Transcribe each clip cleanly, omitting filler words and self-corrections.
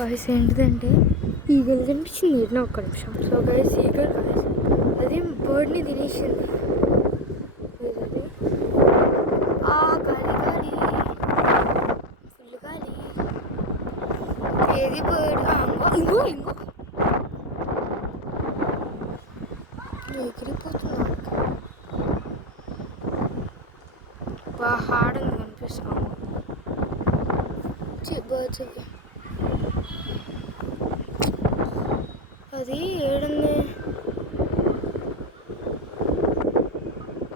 Guys ఏంటిదంటే ఈగలు కనిపించింది ఎన్నో ఒక్క నిమిషం. సో గాయస్ ఈగల్ గాయస్ అది బర్డ్ని తినేసింది. గాలి గాలి ఫుల్ గాలి. ఏది బర్డ్? ఇంకో ఇంకో ఎగిరిపోతున్నా. బాగా హార్డ్గా కనిపిస్తాము బర్డ్స్. అది ఏడుంది,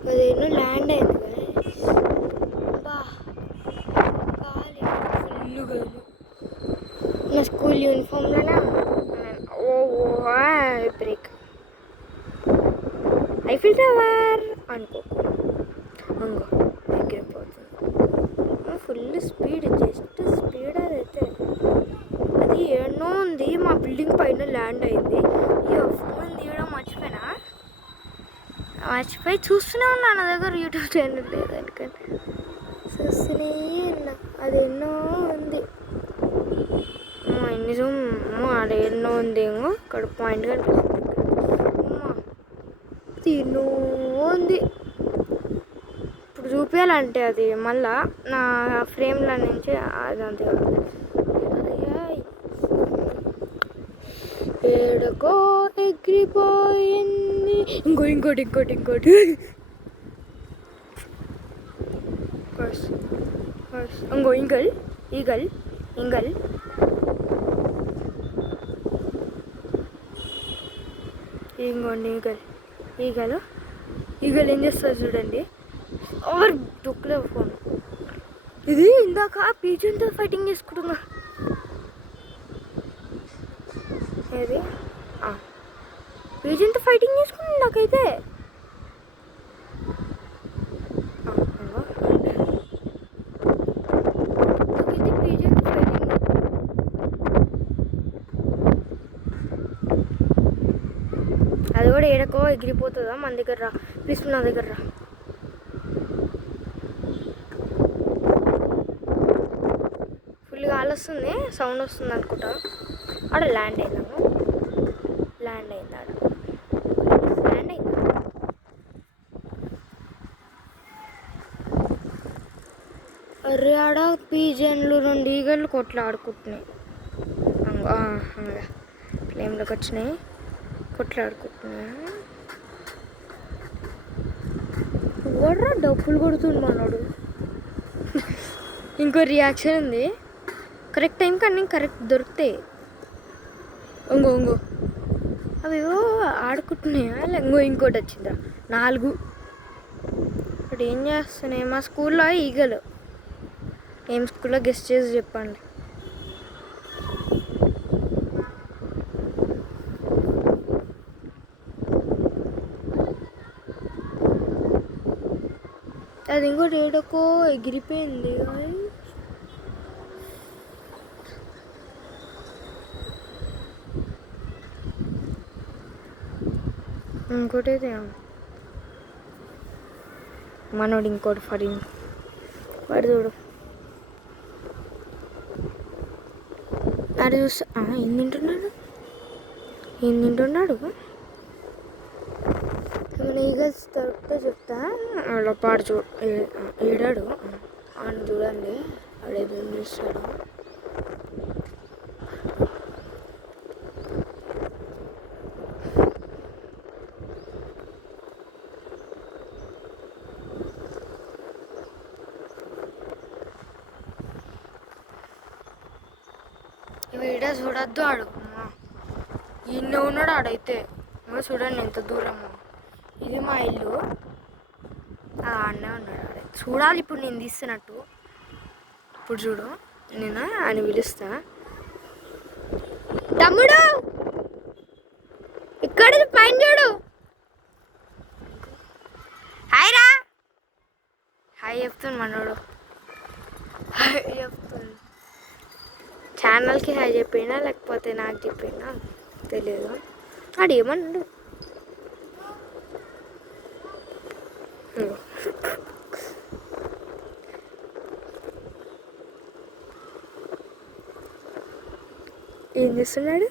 అదేనో ల్యాండ్ అయింది బా గాలి ఫుల్ గాలి. నా స్కూల్ యూనిఫామ్లోనే బ్రేక్ ఐఫిల్ టవర్ అనుకో అంగో ఎగిరిపోతుంది. Full speed, just speed. అదైతే అది ఏడనో ఉంది, మా బిల్డింగ్ పైన ల్యాండ్ అయింది. ఇక ఫోన్ తీయడం మర్చిపోయి చూస్తూనే ఉన్నా. నా దగ్గర యూట్యూబ్ ఛానల్ లేదు అనుకంటే చూస్తూనే ఉన్నా. అది ఎన్నో ఉంది, ఎన్ని జూమ్ అది ఎన్నో ఉంది. ఏమో ఇక్కడ పాయింట్ కనిపిస్తుంది. అది ఎన్నో ఉంది. ఇప్పుడు చూపించాలంటే అది మళ్ళా నా ఫ్రేమ్ల నుంచి అదంతే ఏడకో ఎగిరిపోయింది. ఇంకోటి ఇంకో ఈగల్ ఇంకోండి ఈగలు ఏం చేస్తారు చూడండి. ఓవర్ దొక్కలే ఫోన్. ఇది ఇందాక పీజన్తో ఫైటింగ్ చేసుకుంటున్నా. ఏది పీజన్తో ఫైటింగ్ చేసుకున్నా. నాకైతే పీజన్తో ఫైటింగ్. అది కూడా ఏడకో ఎగిరిపోతుందా. మన దగ్గర రా ప్లీజ్, నా దగ్గర రా. ఫుల్ గాలి వస్తుంది, సౌండ్ వస్తుంది అనుకుంటా. ఆడ ల్యాండ్ అయింది అరే ఆడ పీజన్లు 2 ఈగలు కొట్లాడుకుంటున్నాయి. ఫ్లేమ్లోకి వచ్చినాయి, కొట్లాడుకుంటున్నాయి. ఎవడ్రా డబ్బులు కొడుతుంది మనోడు. ఇంకో రియాక్షన్ ఉంది, కరెక్ట్ టైం కానీ కరెక్ట్ దొరుకుతాయి. ఇంకో అవేవో ఆడుకుంటున్నాయా. ఇంకోటి వచ్చిందా 4. ఇప్పుడు ఏం చేస్తున్నాయి మా స్కూల్లో ఈగలు? ఏం స్కూల్లో గెస్ట్ చేసి చెప్పండి. అది ఇంకోటి ఏడకో ఎగిరిపోయింది. ఇంకోటి మనోడు ఇంకోటి వాడు చూడు. అది చూస్తా ఏం తింటున్నాడు. మన ఈగల్స్ దొరికితే చెప్తా. అలా పాడు ఏడాడు అని చూడండి. ఆడేం చేస్తాడు. వీడియో చూడద్దు. ఆడు ఇన్ని ఉన్నాడు ఆడైతే. చూడండి ఎంత దూరము. ఇది మా ఇల్లు, ఆడనే ఉన్నాడు ఆడ. చూడాలి ఇప్పుడు నేను తీస్తున్నట్టు. ఇప్పుడు చూడు, నేను అని పిలుస్తా. తమ్ముడు ఇక్కడ పైన చూడు. హాయ్ రా. హాయ్ చెప్తుంది మనోడు. హాయ్ చెప్తుంది. ఛానల్కి హాయ్ చెప్పినా లేకపోతే నాకు చెప్పినా తెలియదు. ఆడు ఏమన్నాడు. ఏం చేస్తున్నాడు?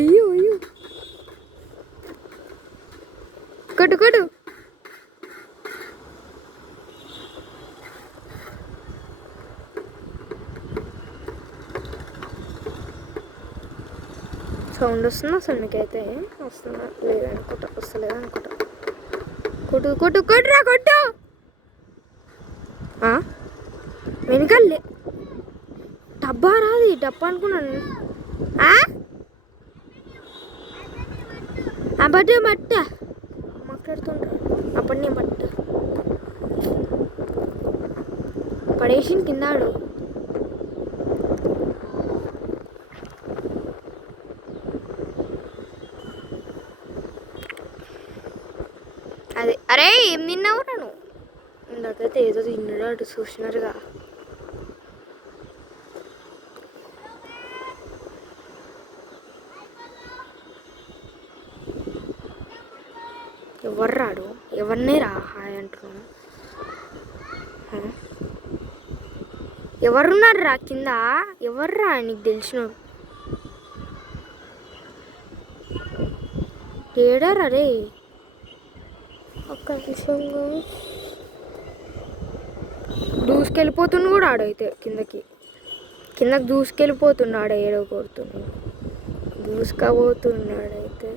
అయ్యో అయ్యో, కొట్టు కొట్టు. సౌండ్ వస్తుందా అసలు మీకైతే? వస్తుందా లేదనుకుంటా, వస్తలేదనుకుంటా. కొట్టు కొట్టు కొట్టురా కొట్టు. వెనకాలే డబ్బా రాది, డబ్బా అనుకున్నాను. బట్ట బట్ట మాట్లాడుతుంటా అప్పటి నేను బట్ట పడేసి కింద ఆడు. అదే అరే ఏం తిన్నావు నన్ను? ఇందాకైతే ఏదో తిన్నాడు చూసినారుగా. ఎవరు రాడు? ఎవరినే రా హాయ్ అంటున్నాను. ఎవరున్నారు రా కింద? ఎవర్రా నీకు తెలిసినోడు? ఏడారా రే? ఒక్క విషయంగా దూసుకెళ్ళిపోతుండు కూడా ఆడైతే కిందకి దూసుకెళ్ళిపోతున్నాడు. ఏడో కొడుతున్నాడు, దూసుకపోతున్నాడైతే.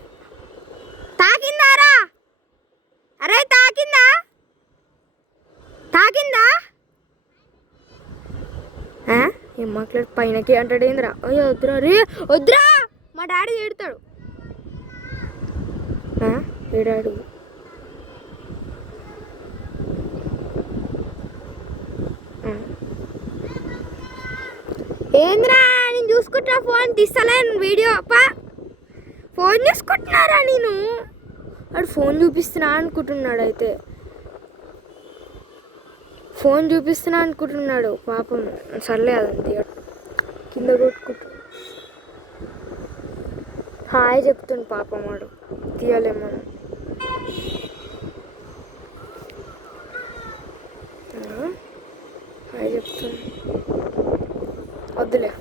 తాకిందారా? అరే తాకిందా? ఏం మాట్లాడు? పైనకి అంటాడు ఏంద్రా? అయ్యో వద్దురా రే, వద్దురా, మా డాడీ ఏడుతాడు. ఏడాడు? ఏంద్రా నేను చూసుకుంటున్నా, ఫోన్ తీస్తలేను వీడియో. ఫోన్ చూసుకుంటున్నారా? నేను వాడు ఫోన్ చూపిస్తున్నా అనుకుంటున్నాడు. అయితే ఫోన్ చూపిస్తున్నా అనుకుంటున్నాడు పాపం. సర్లే అదంతే, కింద కొట్టుకుంటు హాయ్ చెప్తుండు పాపం. వాడు తీయలేమో. హాయ్ చెప్తుండు, వద్దులే.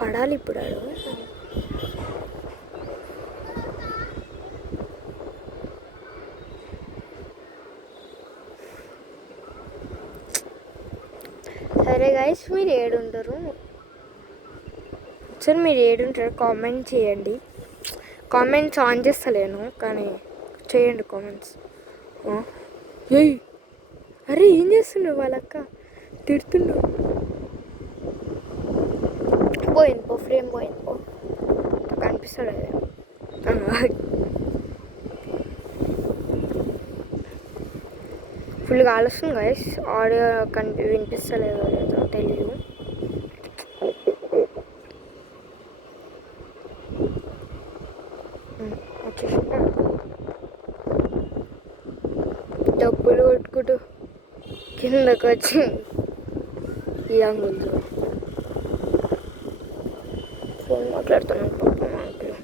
పడాలి ఇప్పుడు. సరే గైస్, మీరు ఏడుంటారు? సరే మీరు ఏడుంటారు కామెంట్ చేయండి. కామెంట్స్ ఆన్ చేస్తలేను కానీ చేయండి కామెంట్స్. ఏయ్ అరే ఏం చేస్తున్నావు? వాళ్ళక్క తిడుతున్నావు. పోయింది పో, ఫ్రేమ్ పోయింది పో, కనిపిస్తాడు అదే. ఫుల్గా ఆలోచన గైస్, ఆడియో వినిపిస్తలేదో లేదో తెలియదు. డబ్బులు కొట్టుకుంటూ కిందకు వచ్చి ఈ అంగులు ఫోన్ మాట్లాడుతున్నాను పాపం. అంకులు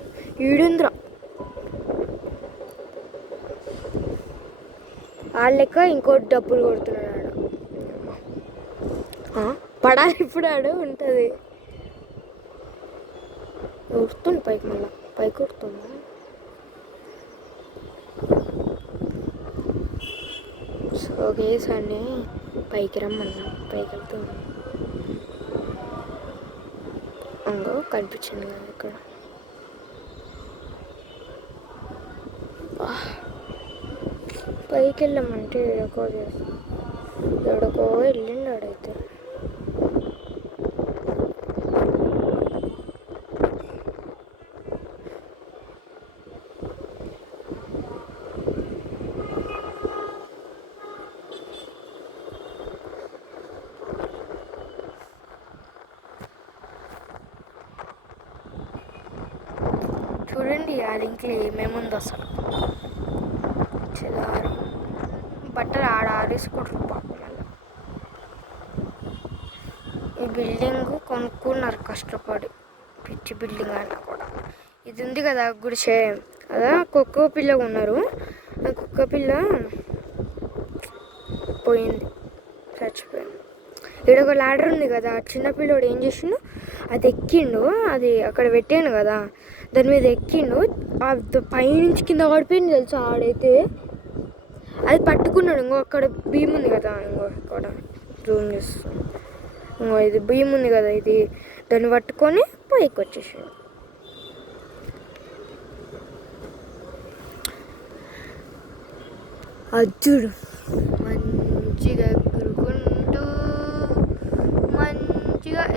ఈడుంద్రా వాళ్ళెక్క ఇంకోటి డబ్బులు కొడుతున్నాడు. పడాలి ఇప్పుడు ఆడు ఉంటుంది. కొడుతుంది పైకి, మళ్ళీ పైకి కొడుతుందా? సో గేస్ అన్నీ పైకి రమ్మన్నా, పైకి వెళ్తుంది. అంగో కనిపించింది కదా ఇక్కడ. పైకి వెళ్ళామంటే ఎడకో వెళ్ళిండు ఆడైతే. చూడండి ఆ లింక్లో ఏమేముంది అసలు. చెదారు బట్టలు ఆరేసుకుంటారు పాపం. ఈ బిల్డింగ్ కొనుక్కున్నారు కష్టపడి, పిచ్చి బిల్డింగ్ అయినా కూడా. ఇది ఉంది కదా గుడిసె, అదా కుక్క పిల్ల ఉన్నారు. ఆ కుక్క పిల్ల పోయింది, చచ్చిపోయింది. ఇక్కడ ఒక ల్యాడర్ ఉంది కదా, చిన్నపిల్లోడు ఏం చేసిండు, అది ఎక్కిండు, అది అక్కడ పెట్టాను కదా దాని మీద ఎక్కిండు, పైనుంచి కింద పడిపోయింది తెలుసా. ఆడైతే అది పట్టుకున్నాడు. ఇంకో అక్కడ భీమ్ ఉంది కదా, ఇంకో అక్కడ జూమ్ చేస్తాను, ఇంకో ఇది భీమ్ ఉంది కదా, ఇది దాన్ని పట్టుకొని పైకి వచ్చేసాడు. అర్జుడు మంచిగా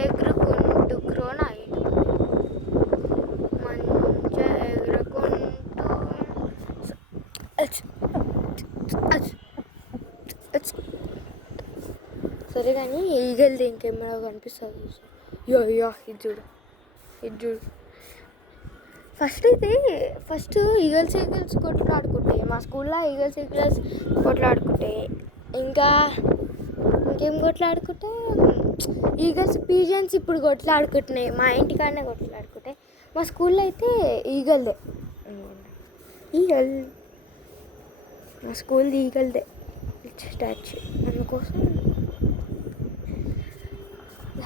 ఎగురుకుంటూ క్రోన్ అయ్యింది. మంచిగా ఎగురుకుంటూ సరే కానీ ఈగల్ది ఇంకేమైనా కనిపిస్తుంది. ఇది చూడు. ఫస్ట్ ఈగల్స్ కొట్లాడుకుంటే, మా స్కూల్లో ఈగల్స్ కొట్లాడుకుంటే, ఇంకేం కొట్లాడుకుంటే ఈగల్స్ పీజన్స్ ఇప్పుడు కొట్లాడుకుంటున్నాయి. మా ఇంటికాడనే కొట్లాడుకుంటాయి. మా స్కూల్లో అయితే ఈగల్దే, మా స్కూల్ది ఈగల్దే స్టాచ్యూ. అందుకోసం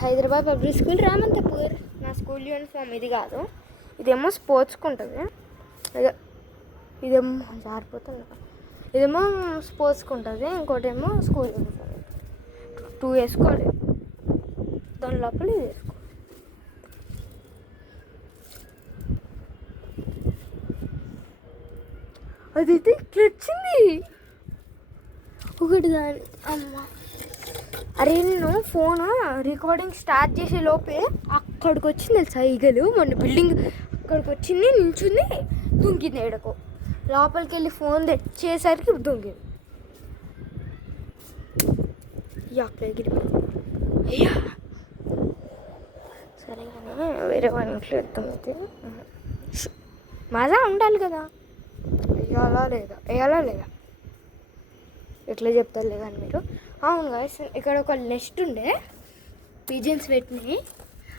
హైదరాబాద్ పబ్లిక్ స్కూల్ రామంతపూర్. నా స్కూల్ యూనిఫామ్ ఇది కాదు, ఇదేమో స్పోర్ట్స్కి ఉంటుంది, ఇదేమో జారిపోతుంది, ఇదేమో స్పోర్ట్స్కి ఉంటుంది, ఇంకోటేమో స్కూల్ యూనిఫామ్. 2 వేసుకోవాలి, దాని లోపల ఇది వేసుకోవాలి. అదైతే ఇట్లా వచ్చింది ఒకటి దాని. అమ్మ అరే, నేను ఫోన్ రికార్డింగ్ స్టార్ట్ చేసే లోపే అక్కడికి వచ్చింది తెలుసా ఈగలు. మొన్న బిల్డింగ్ అక్కడికి వచ్చింది, నించుంది, దుంకింది. ఎడకు లోపలికి వెళ్ళి ఫోన్ తెచ్చేసరికి దుంకింది. అయ్యా సరే కానీ వేరే వాళ్ళ ఇంట్లో ఎడతామైతే మజా ఉండాలి కదా. వేయాలా లేదా ఎట్లా చెప్తారులే కానీ మీరు. అవును గాయ్స్, ఇక్కడ ఒక నెస్ట్ ఉండే పిజన్స్ పెట్టినాయి,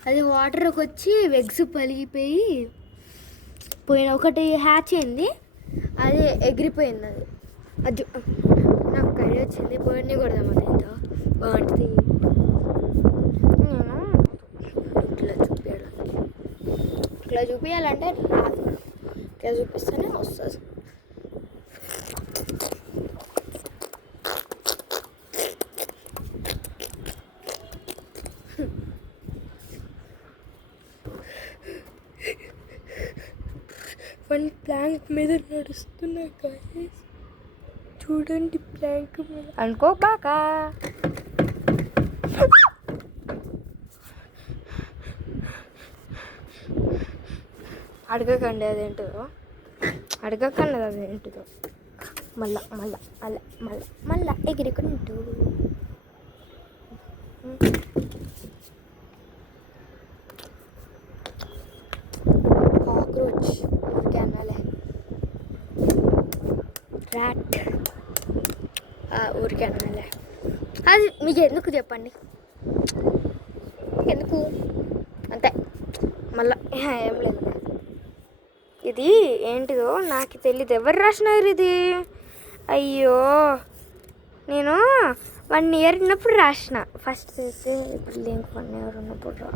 అది వాటర్కి వచ్చి ఎగ్స్ పలిగిపోయి పోయిన ఒకటి హ్యాచ్ అయింది, అది ఎగిరిపోయింది. అది నాకు ఐడియా వచ్చింది, బర్డ్ని కొడదాం, అది ఎంత బాగుంటుంది. నేను ఇట్లా చూపించాలంటే రాదు, ఇట్లా చూపిస్తేనే వస్తుంది. వన్ ప్లాంక్ మీద నడుస్తున్నా గాయ్స్, చూడండి ప్లాంక్ మీద. అనుకో బాగా అడగకండి అదేంటిదో, మళ్ళా ఎగిరికుంటూ. కాక్రోచ్ ఊరికే అనాలే, ర్యాట్ ఊరికే అనాలే. అది మీకు ఎందుకు చెప్పండి, ఎందుకు అంతే. మళ్ళా ఏం లేదు. ఇది ఏంటిదో నాకు తెలియదు, ఎవరు రాసినారు ఇది. అయ్యో, నేను 1 ఇయర్ ఉన్నప్పుడు రాసిన ఫస్ట్ అయితే, ఇప్పుడు ఇంక 1 ఇయర్ ఉన్నప్పుడు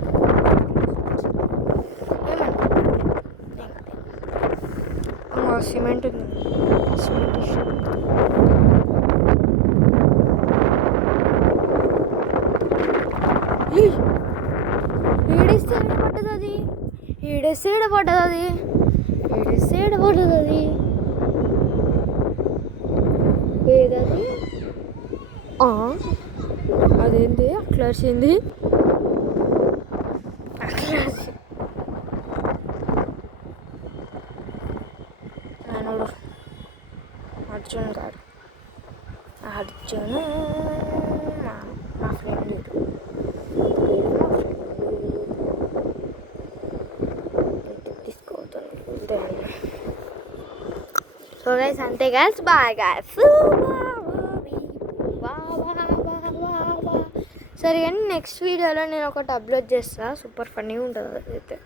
సిమెంట్ ఉంది, సిమెంట్ ఈడేస్తే పడ్డది అది, ఈడేస్తే పడ్డది ఏదది. అదేంటి అట్లా వచ్చింది, నానుడు అర్జున్ గారు, మా ఫ్రెండ్ తీసుకోవద్దు. సో గైస్ అంతే గైస్, బాయ్ గైస్. సరే కానీ నెక్స్ట్ వీడియోలో నేను ఒకటి అప్లోడ్ చేస్తాను, సూపర్ ఫన్నీగా ఉంటుంది అయితే.